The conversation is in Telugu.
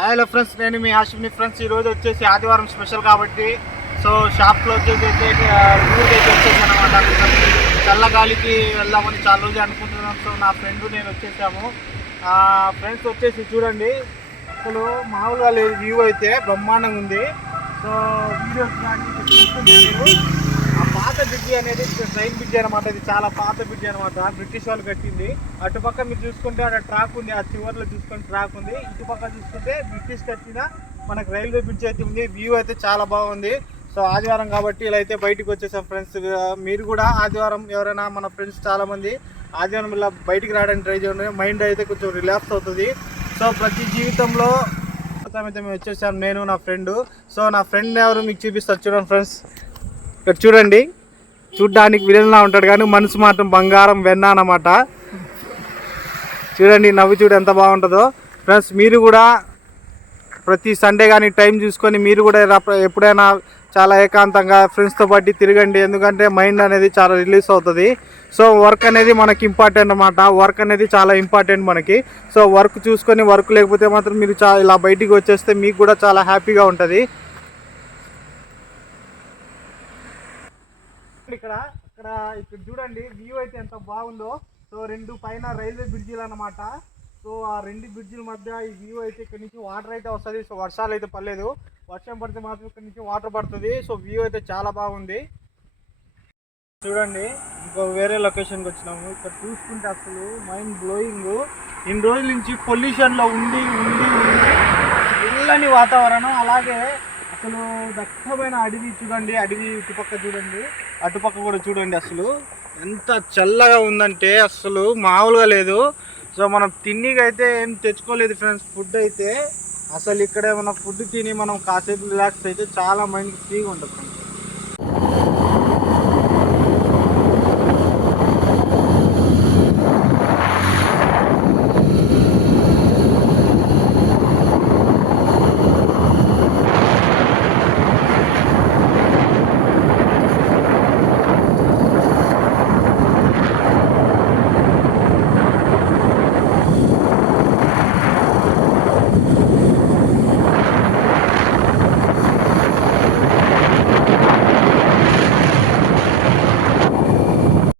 హలో ఫ్రెండ్స్ నేను మీ హాషిమ్ని ఫ్రెండ్స్ ఈరోజు వచ్చేసి ఆదివారం స్పెషల్ కాబట్టి సో షాప్లో వచ్చేసి అయితే ఊరికైతే ఊరికి వచ్చేసి అనమాట చల్లగాలికి వెళ్దామని చాలా రోజులు అనుకుంటున్నాం సో నా ఫ్రెండ్ నేను వచ్చేసాము. ఫ్రెండ్స్ వచ్చేసి చూడండి. అసలు మామూలుగా లేదు వ్యూ అయితే బ్రహ్మాండంగా ఉంది. సో వీడియోస్ కానీ ఇక్కడ చూస్తుంటే మీరు ఆ పాత బ్రిడ్జి అనేది ట్రైన్ బ్రిడ్జి అనమాట ఇది చాలా పాత బ్రిడ్జి అనమాట బ్రిటిష్ వాళ్ళు కట్టింది. అటుపక్క మీరు చూసుకుంటే అక్కడ ట్రాక్ ఉంది. ఆ చివర్లో చూసుకుంటే ట్రాక్ ఉంది. ఇటుపక్క చూసుకుంటే బ్రిటిష్ కట్టిన మనకు రైల్వే బ్రిడ్జ్ అయితే ఉంది. వ్యూ అయితే చాలా బాగుంది. సో ఆదివారం కాబట్టి ఇలా అయితే బయటకు వచ్చేసాం ఫ్రెండ్స్. మీరు కూడా ఆదివారం ఎవరైనా మన ఫ్రెండ్స్ చాలామంది ఆదివారం ఇలా బయటికి రావడానికి ట్రై చేయండి. మైండ్ అయితే కొంచెం రిలాక్స్ అవుతుంది. సో ప్రతి జీవితంలో అయితే మేము వచ్చేసాం. నేను నా ఫ్రెండ్. సో నా ఫ్రెండ్ ఎవరు మీకు చూపిస్తారు? చూడండి ఫ్రెండ్స్. ఇక్కడ చూడండి. చూడ్డానికి విలన్లా ఉంటాడు కానీ మనసు మాత్రం బంగారం వెన్న అన్నమాట చూడండి నవ్వు చూడు ఎంత బాగుంటుందో. ఫ్రెండ్స్ మీరు కూడా ప్రతి సండే కానీ టైం చూసుకొని మీరు కూడా ఎప్పుడైనా చాలా ఏకాంతంగా ఫ్రెండ్స్తో పాటు తిరగండి. ఎందుకంటే మైండ్ అనేది చాలా రిలీజ్ అవుతుంది. సో వర్క్ అనేది మనకి ఇంపార్టెంట్ అనమాట వర్క్ అనేది చాలా ఇంపార్టెంట్ మనకి. సో వర్క్ చూసుకొని వర్క్ లేకపోతే మాత్రం మీరు చా ఇలా బయటికి వచ్చేస్తే మీకు కూడా చాలా హ్యాపీగా ఉంటుంది. ఇక్కడ ఇక్కడ ఇక్కడ చూడండి వ్యూ అయితే ఎంత బాగుందో. సో రెండు పైన రైల్వే బ్రిడ్జిలు అన్నమాట. సో ఆ రెండు బ్రిడ్జిల మధ్య ఈ వ్యూ అయితే ఇక్కడ నుంచి వాటర్ అయితే వస్తుంది. సో వర్షాలు అయితే పడలేదు. వర్షం పడితే మాత్రం ఇక్కడ నుంచి వాటర్ పడుతుంది. సో వ్యూ అయితే చాలా బాగుంది. చూడండి ఇంకో వేరే లొకేషన్కి వచ్చినాము. ఇక్కడ చూసుకుంటే అసలు మైండ్ బ్లోయింగ్ ఇన్ని రోజుల నుంచి పొల్యూషన్లో ఉండి ఉండి ఉండి చల్లని వాతావరణం. అలాగే అసలు దట్టమైన అడవి చూడండి అడవి ఇటుపక్క చూడండి అటుపక్క కూడా చూడండి అసలు. ఎంత చల్లగా ఉందంటే అసలు మామూలుగా లేదు. సో మనం తిండికి అయితే ఏం తెచ్చుకోలేదు ఫ్రెండ్స్ ఫుడ్ అయితే. అసలు ఇక్కడ మనం ఫుడ్ తిని మనం కాసేపు రిలాక్స్ అయితే చాలా మైండ్ ఫ్రీగా ఉంటుంది ఫ్రెండ్స్